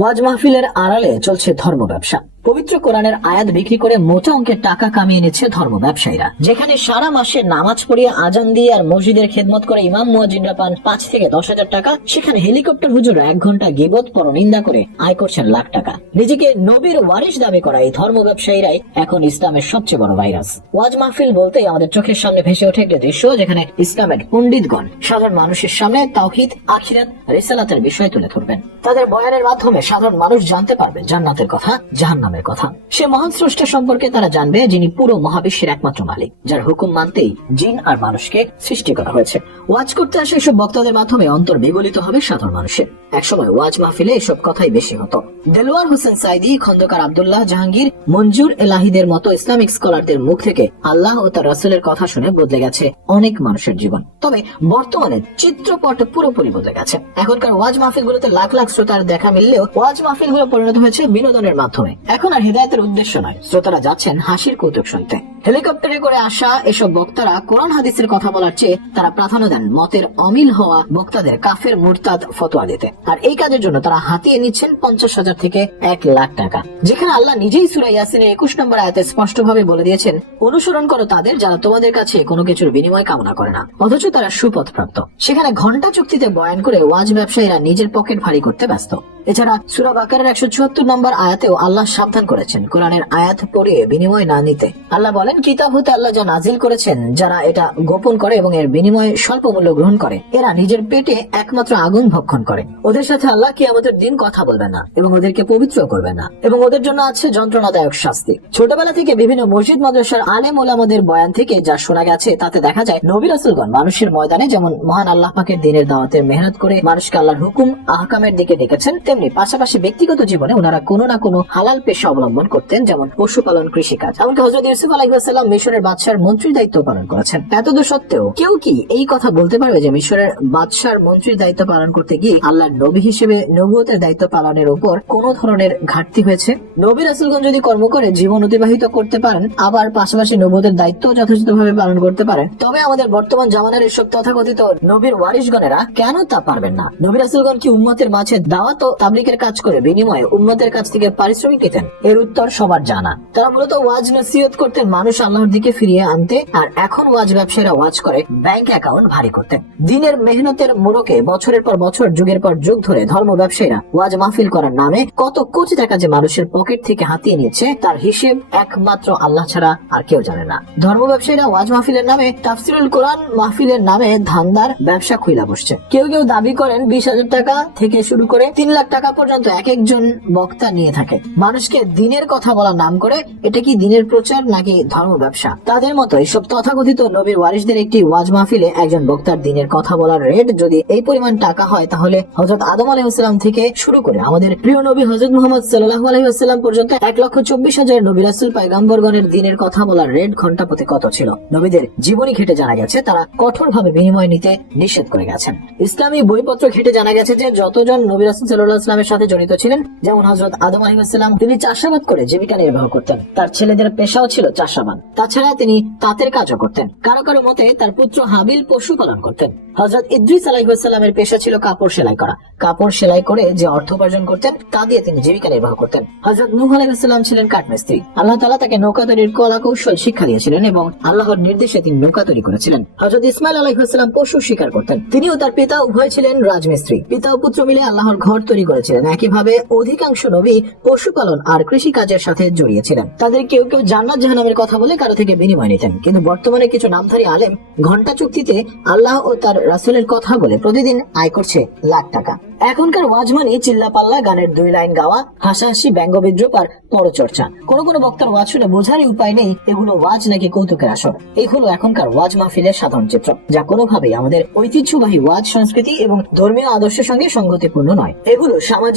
ওয়াজ মাহফিলের আড়ালে চলছে ধর্ম ব্যবসা। পবিত্র কোরআনের আয়াত বিক্রি করে মোটা অঙ্কের টাকা কামিয়ে নিচ্ছে ধর্ম ব্যবসায়ীরা। যেখানে সারা মাসে নামাজ পড়িয়ে আজান দিয়ে আর মসজিদের খেদমত করে ইমাম মুয়াজ্জিনরা পান 5 থেকে 10,000 টাকা, সেখানে হেলিকপ্টার হুজুর 1 ঘন্টা গীবত পরনিন্দা করে আয় করছেন লাখ টাকা। নিজেকে নবীর ওয়ারিস দাবি করা এই ধর্ম ব্যবসায়ীরাই এখন ইসলামের সবচেয়ে বড় ভাইরাস। ওয়াজ মাহফিল বলতেই আমাদের চোখের সামনে ভেসে ওঠে একটি দৃশ্য, যেখানে ইসলামের পণ্ডিতগণ সাধারণ মানুষের সামনে তাওহীদ, আখিরাত, রিসালাতের বিষয় তুলে ধরবেন। তাদের বয়ানের মাধ্যমে সাধারণ মানুষ জানতে পারবে জান্নাতের কথা, জাহান্নামের কথা। সে মহান স্রষ্টা সম্পর্কে তারা জানবে, যিনি পুরো মহাবিশ্বের একমাত্র মালিক, যার হুকুম মানতেই জিন আর মানুষকে সৃষ্টি করা হয়েছে। ওয়াজ করতে আসে এসব বক্তাদের মাধ্যমে অন্তর বিগলিত হবে সাধারণ মানুষের। একসময় ওয়াজ মাহফিলে এসব কথাই বেশি হতো। দেলোয়ার হোসেন সাইদি, খন্দকার আব্দুল্লাহ জাহাঙ্গীর, মঞ্জুর এলাহিদের মতো ইসলামিক স্কলারদের মুখ থেকে আল্লাহ ও তার রাসূলের কথা শুনে বদলে গেছে অনেক মানুষের জীবন। তবে বর্তমানে চিত্রপট পুরোপুরি বদলে গেছে। এখনকার ওয়াজ মাহফিলগুলোতে লাখ লাখ শ্রোতার দেখা মিললেও ওয়াজ মাহফিলগুলো পরিণত হয়েছে বিনোদনের মাধ্যমে। এখন আর হিদায়াতের উদ্দেশ্য নয়, শ্রোতারা যাচ্ছেন হাসির কৌতুক শুনতে। হেলিকপ্টারে করে আসা এসব বক্তারা কোরআন হাদিসের কথা বলার চেয়ে তারা প্রাধান্য দেন মতের অমিল হওয়া বক্তাদের কাফের মুরতাদ ফতোয়া দিতে। আর এই কাজের জন্য তারা হাতিয়ে নিচ্ছেন 50,000 থেকে 1 লাখ টাকা। যেখানে আল্লাহ নিজেই সূরা ইয়াসিনের 21 নম্বর আয়াতে স্পষ্টভাবে বলে দিয়েছেন, অনুসরণ করো তাদের যারা তোমাদের কাছে কোনো কিছুর বিনিময় কামনা করে না, অথচ তারা সুপথপ্রাপ্ত। সেখানে ঘন্টা চুক্তিতে বয়ান করে ওয়াজ ব্যবসায়ীরা নিজের পকেট ভারী করতে ব্যস্ত। এছাড়া সূরা বাকারার 174 নম্বর আয়াতেও আল্লাহ সাবধান করেছেন কোরআনের আয়াত পড়িয়ে বিনিময় না নিতে। আল্লাহ বলেন, কিতাব হতে আল্লাহ যা নাজিল করেছেন, যারা এটা গোপন করে এবং এর বিনিময়ে স্বল্প মূল্য গ্রহণ করে, এরা নিজের পেটে একমাত্র আগুন ভক্ষণ করে। ওদের সাথে আল্লাহ কিয়ামতের দিন কথা বলবে না এবং ওদেরকে পবিত্র করবে না, এবং ওদের জন্য আছে যন্ত্রণাদায়ক শাস্তি। ছোটবেলা থেকে বিভিন্ন মসজিদ মাদ্রাসার আলেম ওলামাদের বয়ান থেকে যা শোনা গেছে, তাতে দেখা যায় নবী রাসূলগণ মানুষের ময়দানে যেমন মহান আল্লাহ পাকের দ্বীনের দাওয়াতে মেহনত করে মানুষকে আল্লাহর হুকুম আহকামের দিকে ডেকেছেন, তেমনি পাশাপাশি ব্যক্তিগত জীবনে ওনারা কোনো না কোনো হালাল পেশা অবলম্বন করতেন, যেমন পশুপালন, কৃষিকাজ। এমনকি হযরত ইউসুফ আলাইহিস সালাম মিশরের বাদশার মন্ত্রীর দায়িত্ব পালন করেছেন। এতদূর সত্ত্বেও কেউ কি এই কথা বলতে পারবে যে মিশরের বাদশার মন্ত্রীর দায়িত্ব পালন করতে গিয়ে আল্লাহর নবী হিসেবে নবুয়তের দায়িত্ব পালনের উপর কোন ধরনের ঘাটতি হয়েছে? নবী রাসূলগণ যদি কর্ম করে জীবন অতিবাহিত করতে পারেন, আবার পাশাপাশি নবুয়তের দায়িত্ব যথাযথভাবে পালন করতে পারেন, তবে আমাদের বর্তমান জামানার এসব তথাকথিত নবীর ওয়ারিশগণেরা কেন তা পারবেন না? নবী রাসূলগণ কি উম্মতের মাঝে দাওয়াত ও তাবলীগের কাজ করে বিনিময়ে উম্মতের কাছ থেকে পারিশ্রমিক পেতেন? এর উত্তর সবার জানা। তারা মূলত ওয়াজ নসিহত করতেন মানুষ আল্লাহর দিকে ফিরিয়ে আনতে, আর এখন ওয়াজ ব্যবসায়ীরা ওয়াজ করে ব্যাংক অ্যাকাউন্ট ভারী করতে। দিনের মেহনতের মোড়কে বছরের পর বছর, যুগের পর যুগ ধরে ধর্ম ব্যবসায়ীরা ওয়াজ মাহফিল করার নামে কত কোটি টাকা যে মানুষের পকেট থেকে হাতিয়ে নিচ্ছে, তার হিসেব একমাত্র আল্লাহ ছাড়া আর কেউ জানে না। ধর্ম ব্যবসায়ীরা ওয়াজ মাহফিলের নামে, তাফসিরুল কোরআন মাহফিলের নামে ধান্দার ব্যবসা খুইলা বসছে। কেউ কেউ দাবি করেন 20,000 টাকা থেকে শুরু করে 3 লাখ টাকা পর্যন্ত এক একজন বক্তা নিয়ে থাকে মানুষকে দিনের কথা বলার নাম করে। এটা কি দিনের প্রচার নাকি ধর্ম ব্যবসা? তাদের মতো এইসব তথাকথিত নবীর ওয়ারিসদের একটি ওয়াজ মাহফিলে একজন বক্তার দিনের কথা বলার রেট যদি এই পরিমাণ টাকা হয়, তাহলে হযরত আদম আলাইহিস সালাম থেকে শুরু করে আমাদের প্রিয় নবী হযরত মুহাম্মদ সাল্লাল্লাহু আলাইহি ওয়াসাল্লাম পর্যন্ত 1,24,000 নবী রাসূল পয়গম্বরগণের দিনের কথা বলার রেট ঘন্টা প্রতি কত ছিল? নবীদের জীবনী ঘেটে জানা গেছে তারা কঠোরভাবে বিনিময় নিতে নিষেধ করে গেছেন। ইসলামী বইপত্র ঘেটে জানা গেছে যে যতজন নবী রাসূল সাল্লাল্লাহু আলাইহি ওয়াসাল্লামের সাথে জড়িত ছিলেন, যেমন হযরত আদম আলাইহিস সালাম, তিনি চাষাবাদ করে জীবিকা নির্বাহ করতেন। তার ছেলেদের পেশাও ছিল চাষাবাদ। তাছাড়া তিনি তাঁতের কাজও করতেন। কারো কারো মতে তার পুত্র হাবিল পশুপালন করতেন। হযরত ইদ্রিস আলাইহিস সালামের পেশা ছিল কাপড় সেলাই করা। কাপড় সেলাই করে যে অর্থ উপার্জন করতেন, তা দিয়ে তিনি জীবিকা নির্বাহ করতেন। হযরত নূহ আলাইহিস সালাম ছিলেন কাঠমিস্ত্রি। আল্লাহ তাআলা তাকে নৌকা তৈরির কলা কৌশল শিক্ষা দিয়েছিলেন এবং আল্লাহর নির্দেশে তিনি নৌকা তৈরি করেছিলেন। হযরত ইসমাইল আলাইহিস সালাম পশু শিকার করতেন। তিনি ও তার পিতা উভয় ছিলেন রাজমিস্ত্রি। পিতা ও পুত্র মিলে আল্লাহর ঘর তৈরি করেছিলেন। একইভাবে অধিকাংশ নবী পশুপালন আর কৃষি কাজের সাথে জড়িয়েছিলেন। তাদের কেউ কেউ জান্নাত জাহান্নামের কথা বলে কারো থেকে বিনিময় নিতেন। কিন্তু বর্তমানে কিছু নামধারী আলেম ঘন্টা চুক্তিতে আল্লাহ ও তার রাসূলের কথা বলে প্রতিদিন আয় করছে লাখ টাকা। এখনকার ওয়াজ মানে চিল্লাপাল্লা, গানের 2 লাইন গাওয়া, হাসাহাসি, ব্যঙ্গ বিদ্রুপ আর পরচর্চা। কোন কোন বক্তার ওয়াজ শুনে বোঝারই উপায় নেই এগুলো ওয়াজ নাকি কৌতুকের আসর। এই হলো এখনকার ওয়াজ মাহফিলের সাধারণ চিত্র, যা কোনোভাবেই আমাদের ঐতিহ্যবাহী ওয়াজ সংস্কৃতি এবং ধর্মীয় আদর্শের সঙ্গে সংগতিপূর্ণ নয়। এগুলো সামাজিক